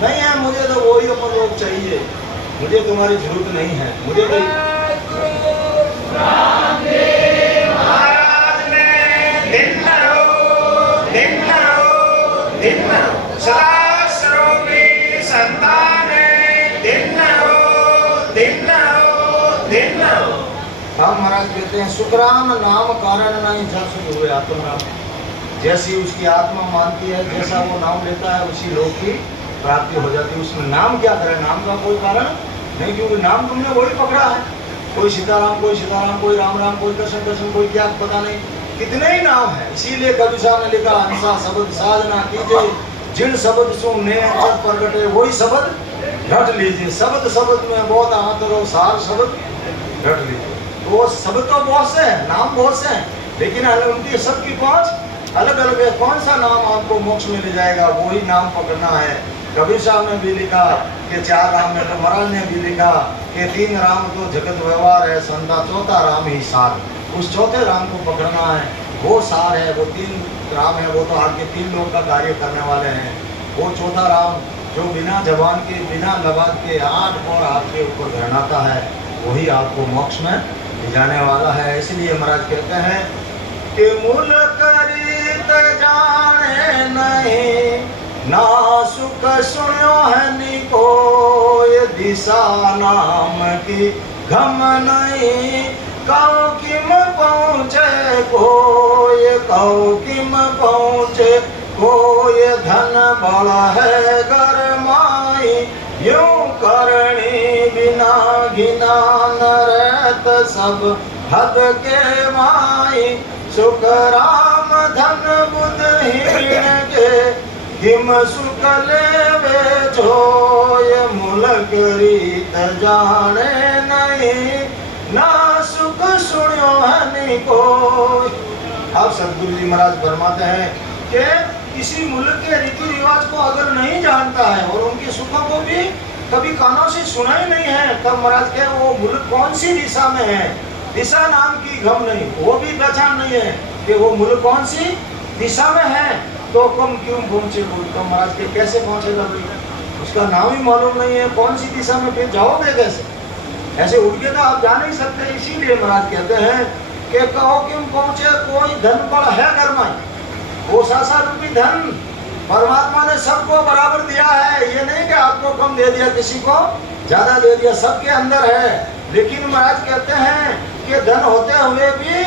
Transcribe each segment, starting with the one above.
नहीं है, मुझे तो वही अपन लोग चाहिए, मुझे तुम्हारी जरूरत नहीं है, मुझे तो महाराज ने दिन सहस्रों संतान दिन हम महाराज कहते हैं सुखराम नाम कारण नहीं जब सुख हुए आत्मराम। जैसी उसकी आत्मा मानती है, जैसा वो नाम लेता है उसी लोक की प्राप्ति हो जाती है। उसमें नाम क्या करे, नाम का कोई कारण नहीं, क्योंकि नाम तुमने वही पकड़ा है। कोई सीताराम, कोई राम राम, कोई कृष्ण कृष्ण, कोई क्या पता नहीं कितने ही नाम है। इसीलिए कवि साहब ने लिखा हंसा शब्द साधना कीजिए, जिन शब्द सुने सब प्रगटे वही शब्द रट लीजिए। शब्द में बहुत अंतर हो, सार शब्द रट लीजिए। वो शब्द तो बहुत से हैं, नाम बहुत से हैं, लेकिन उनकी सबकी पहुंच अलग अलग है। कौन सा नाम आपको मोक्ष में ले जाएगा, वही नाम पकड़ना है। कबीर साहब ने भी लिखा कि 4 राम है, तो महाराज ने भी लिखा कि 3 राम तो जगत व्यवहार है, संता 4था राम ही सार। उस 4थे राम को पकड़ना है, वो सार है। वो 3 राम है, वो तो आपके 3 लोग का कार्य करने वाले हैं। वो 4था राम जो बिना जबान के, बिना लबाद के 8 और आपके ऊपर घरनाता है, वही आपको मोक्ष में ले जाने वाला है। इसलिए महाराज कहते हैं कि मूल करीत जाने नहीं, ना सुख सुनो है निको, ये दिशा नाम की घम नहीं। कौ किम पहुँचे कोई, कौ किम पहुँचे कोई, धन बड़ है घर माई, यूं करणी बिना घिना न रहत सब हद के माई। सुख राम धन बुद्धहीन के, हिम सुख लेवे जोय, मुलक रीत जाने नहीं, ना सुख सुनियो है कोई। अब सदगुरु जी महाराज फरमाते हैं कि किसी मुल्क के रीति रिवाज को अगर नहीं जानता है और उनके सुखों को भी कभी कानों से सुना ही नहीं है, तब महाराज कह वो मुल्क कौन सी दिशा में है, दिशा नाम की गम नहीं, वो भी पहचान नहीं है कि वो मुल्क कौन सी दिशा में है। तो कम क्यों पहुंचे बोल, तो महाराज के कैसे पहुंचेगा भाई, उसका नाम ही मालूम नहीं है, कौन सी दिशा में फिर जाओगे कैसे, ऐसे उठ के तो आप जा नहीं सकते। इसीलिए महाराज कहते हैं कि कहो क्यों पहुंचे कोई, धन बड़ है घर में, वो सासा रूपी धन परमात्मा ने सबको बराबर दिया है। ये नहीं कि आपको कम दे दिया, किसी को ज्यादा दे दिया, सबके अंदर है। लेकिन महाराज कहते हैं कि धन होते हुए भी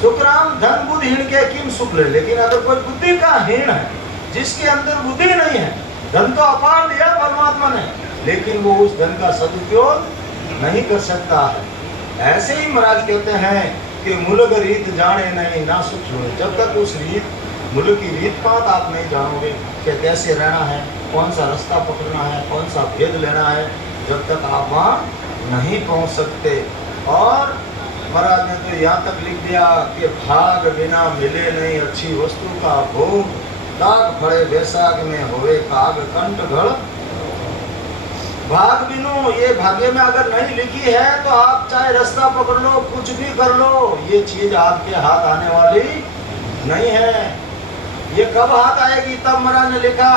सुखराम धन बुद्धिहीन के किम सुख ले। लेकिन अगर कोई बुद्धि का हीन है, जिसके अंदर बुद्धि नहीं है, धन तो अपार दिया परमात्मा ने, लेकिन वो उस धन का सदुपयोग नहीं कर सकता है। ऐसे ही महाराज कहते हैं कि मुल्क रीत जाने नहीं, ना सुख सुने। जब तक उस रीत मुल्क की रीत पात आप नहीं जानोगे कि कैसे रहना है, कौन सा रास्ता पकड़ना है, कौन सा भेद लेना है, जब तक आप वहाँ नहीं पहुँच सकते। और महाराज ने तो यहाँ तक लिख दिया कि भाग बिना मिले नहीं अच्छी वस्तु का भोग, दाग फड़े बैसाख में होवे काग कंठ घड़। भाग बिनु, ये भाग्य में अगर नहीं लिखी है तो आप चाहे रास्ता पकड़ लो, कुछ भी कर लो, ये चीज आपके हाथ आने वाली नहीं है। ये कब हाथ आएगी, तब महाराज ने लिखा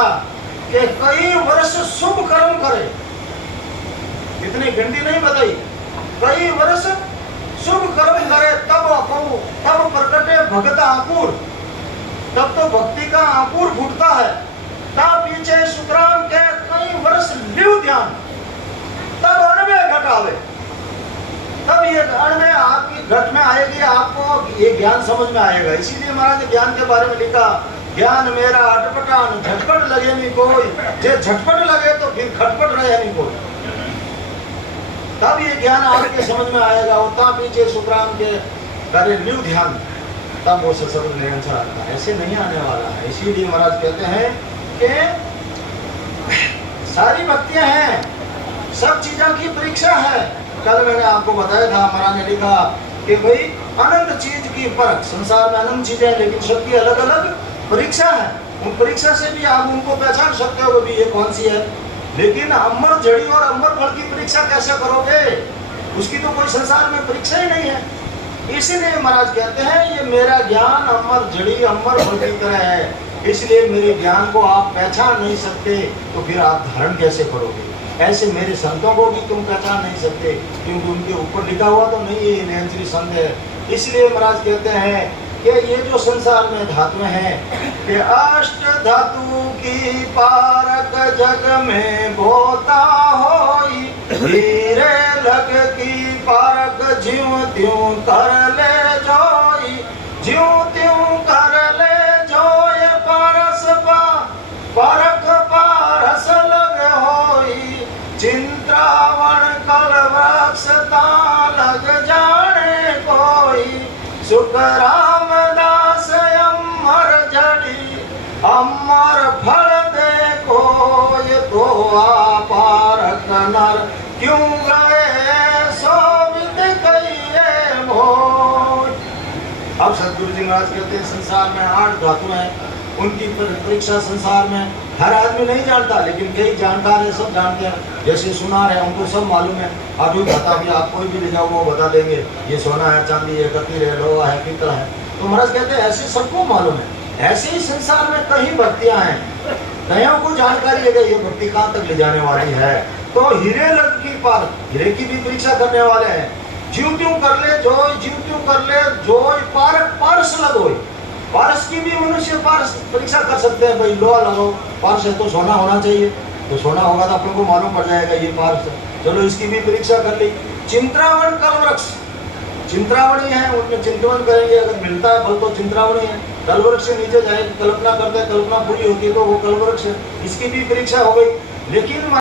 कि कई वर्ष शुभ कर्म करे, इतनी गिनती नहीं बताई, कई वर्ष शुभ कर्म करे तब प्रकटे भगत आकुर, तब तो भक्ति का आकुर फूटता है। तब पीछे सुखराम के कई वर्ष लिव ध्यान, तब अणवे घट आवे, तब ये अणवे आपकी घट में आएगी, आपको ये ज्ञान समझ में आएगा। इसीलिए महाराज ने ज्ञान के बारे में लिखा, ज्ञान मेरा अटपटान झटपट लगे नहीं कोई, जे झटपट लगे तो फिर खटपट रहे नहीं कोई। तब ये ज्ञान आपके समझ में आएगा। उतना पीछे सुखराम के करे लिव ध्यान, तब वो सत्संग निरंतर आता है, ऐसे नहीं आने वाला है। इसीलिए महाराज कहते हैं कि सारी भक्तियां हैं, सब चीजों की परीक्षा है। कल मैंने आपको बताया था, महाराज ने लिखा कि भाई अनंत चीज की परख, संसार में अनंत चीजें हैं, लेकिन सबकी अलग अलग परीक्षा है। उन परीक्षा से भी आप उनको पहचान सकते हो भी ये कौन सी है। लेकिन अमर जड़ी और अमर फल की परीक्षा कैसे करोगे, उसकी तो कोई संसार में परीक्षा ही नहीं है। इसलिए महाराज कहते हैं ये मेरा ज्ञान अमर जड़ी अमर फल की तरह है, इसलिए मेरे ज्ञान को आप पहचान नहीं सकते, तो फिर आप धारण कैसे करोगे? ऐसे मेरे संतों को भी तुम पहचान नहीं सकते, क्योंकि उनके ऊपर लिखा हुआ तो नहीं है, नियंत्री संत है। इसलिए महाराज कहते हैं कि ये जो संसार में धातुएं हैं कि अष्ट धातु की पारक जग में बोता होई, हीरे लग की पारक ज्यों त्यों कर ले जोई, ज्यों त्यों कर ले जोय पारस पा पारक पारस लग होई, चिंतावण कल वृक्ष ता लग जाने कोई, सुख रामदास अमर जड़ी अमर फल देखो, ये तो पारक नर क्यों गए सोवित कहिए मोय। अब सदगुरु जी महाराज कहते हैं संसार में 8 धातु हैं, उनकी परीक्षा संसार में हर आदमी नहीं जानता, लेकिन कई जानकार है, सब जानते हैं। जैसे सुनार है, उनको सब मालूम है। अभी बता भी आप कोई भी ले जाओ वो बता देंगे, ये सोना है, चांदी है, कतीर है, लोहा है, पीतल है। तो महाराज कहते हैं ऐसे सबको मालूम है। ऐसे ही संसार में कई भक्तियां हैं, कईयों को जानकारी है कि ये भक्ति कहाँ तक ले जाने वाली है। तो हीरे लग की पार, हीरे की भी परीक्षा करने वाले हैं। ज्यों त्यों कर ले जोय, ज्यों त्यों कर ले जोय पारक पारस लगोय। पारस की भी मनुष्य पारस परीक्षा कर सकते हैं, भाई लोहा लगाओ, पारस है तो सोना होना चाहिए, तो सोना होगा तो अपन को मालूम पड़ जाएगा ये पारस है, चलो इसकी भी परीक्षा कर ली। चिंतावण कल वृक्ष, चिंतावणी है, उनमें चिंतवन करेंगे, अगर मिलता है फल तो चिंतावणी है। कल वृक्ष से नीचे जाए, कल्पना करते हैं, कल्पना पूरी होती है तो वो कल वृक्ष है, इसकी भी परीक्षा हो गई। लेकिन